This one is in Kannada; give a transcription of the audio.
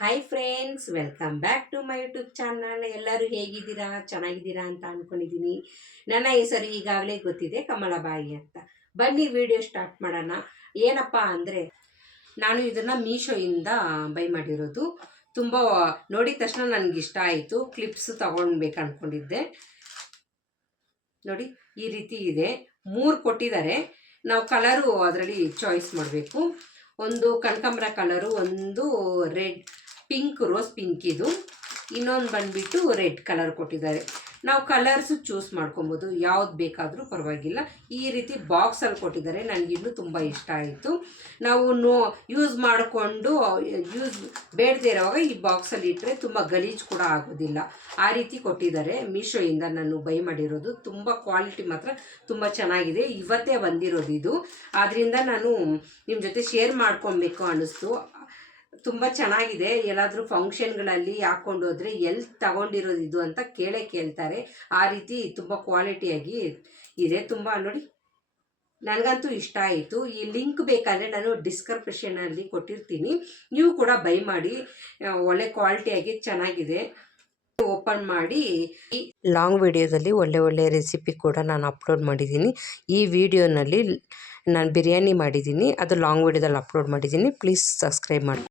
Hi friends, welcome back to my YouTube channel. ಎಲ್ಲರೂ ಹೇಗಿದ್ದೀರಾ? ಚೆನ್ನಾಗಿದ್ದೀರಾ ಅಂತ ಅಂದ್ಕೊಂಡಿದ್ದೀನಿ. ನನ್ನ ಹೆಸರು ಈಗಾಗಲೇ ಗೊತ್ತಿದೆ, ಕಮಲಬಾಯಿ ಅಂತ. ಬನ್ನಿ ವಿಡಿಯೋ ಸ್ಟಾರ್ಟ್ ಮಾಡೋಣ. ಏನಪ್ಪ ಅಂದರೆ, ನಾನು ಇದನ್ನು ಮೀಶೋಯಿಂದ ಬೈ ಮಾಡಿರೋದು. ತುಂಬ ನೋಡಿದ ತಕ್ಷಣ ನನಗಿಷ್ಟ ಆಯಿತು. ಕ್ಲಿಪ್ಸ್ ತಗೊಳ್ಬೇಕು ಅಂದ್ಕೊಂಡಿದ್ದೆ. ನೋಡಿ, ಈ ರೀತಿ ಇದೆ. 3 ಕೊಟ್ಟಿದ್ದಾರೆ. ನಾವು ಕಲರು ಅದರಲ್ಲಿ ಚಾಯ್ಸ್ ಮಾಡಬೇಕು. ಒಂದು ಕನಕಾಂಬರ ಕಲರು, ಒಂದು ರೆಡ್ ಪಿಂಕ್, ರೋಸ್ ಪಿಂಕ್ ಇದು, ಇನ್ನೊಂದು ಬಂದುಬಿಟ್ಟು ರೆಡ್ ಕಲರ್ ಕೊಟ್ಟಿದ್ದಾರೆ. ನಾವು ಕಲರ್ಸು ಚೂಸ್ ಮಾಡ್ಕೊಬೋದು, ಯಾವ್ದು ಬೇಕಾದರೂ ಪರವಾಗಿಲ್ಲ. ಈ ರೀತಿ ಬಾಕ್ಸಲ್ಲಿ ಕೊಟ್ಟಿದ್ದಾರೆ. ನನಗಿನ್ನೂ ತುಂಬ ಇಷ್ಟ ಆಯಿತು. ನಾವು ಯೂಸ್ ಮಾಡಿಕೊಂಡು ಬೇಡದೇ ಇರೋವಾಗ ಈ ಬಾಕ್ಸಲ್ಲಿ ಇಟ್ಟರೆ ತುಂಬ ಗಲೀಜು ಕೂಡ ಆಗೋದಿಲ್ಲ. ಆ ರೀತಿ ಕೊಟ್ಟಿದ್ದಾರೆ. ಮೀಶೋಯಿಂದ ನಾನು ಬೈ ಮಾಡಿರೋದು. ತುಂಬ ಕ್ವಾಲಿಟಿ ಮಾತ್ರ ತುಂಬ ಚೆನ್ನಾಗಿದೆ. ಇವತ್ತೇ ಬಂದಿರೋದು ಇದು. ಆದ್ದರಿಂದ ನಾನು ನಿಮ್ಮ ಜೊತೆ ಶೇರ್ ಮಾಡ್ಕೊಬೇಕು ಅನ್ನಿಸ್ತು. ತುಂಬ ಚೆನ್ನಾಗಿದೆ. ಎಲ್ಲಾದರೂ ಫಂಕ್ಷನ್ಗಳಲ್ಲಿ ಹಾಕ್ಕೊಂಡು ಹೋದರೆ ಎಲ್ಲಿ ತಗೊಂಡಿರೋದು ಇದು ಅಂತ ಕೇಳ್ತಾರೆ. ಆ ರೀತಿ ತುಂಬ ಕ್ವಾಲಿಟಿಯಾಗಿ ಇದೆ. ತುಂಬ ನೋಡಿ, ನನಗಂತೂ ಇಷ್ಟ ಆಯಿತು. ಈ ಲಿಂಕ್ ಬೇಕಾದರೆ ನಾನು ಡಿಸ್ಕ್ರಿಪ್ಷನಲ್ಲಿ ಕೊಟ್ಟಿರ್ತೀನಿ. ನೀವು ಕೂಡ ಬೈ ಮಾಡಿ. ಒಳ್ಳೆ ಕ್ವಾಲಿಟಿಯಾಗಿ ಚೆನ್ನಾಗಿದೆ. ಓಪನ್ ಮಾಡಿ ಈ ಲಾಂಗ್ ವಿಡಿಯೋದಲ್ಲಿ ಒಳ್ಳೆ ರೆಸಿಪಿ ಕೂಡ ನಾನು ಅಪ್ಲೋಡ್ ಮಾಡಿದ್ದೀನಿ. ಈ ವಿಡಿಯೋನಲ್ಲಿ ನಾನು ಬಿರಿಯಾನಿ ಮಾಡಿದ್ದೀನಿ, ಅದು ಲಾಂಗ್ ವಿಡಿಯೋದಲ್ಲಿ ಅಪ್ಲೋಡ್ ಮಾಡಿದ್ದೀನಿ. ಪ್ಲೀಸ್ ಸಬ್ಸ್ಕ್ರೈಬ್ ಮಾಡಿ.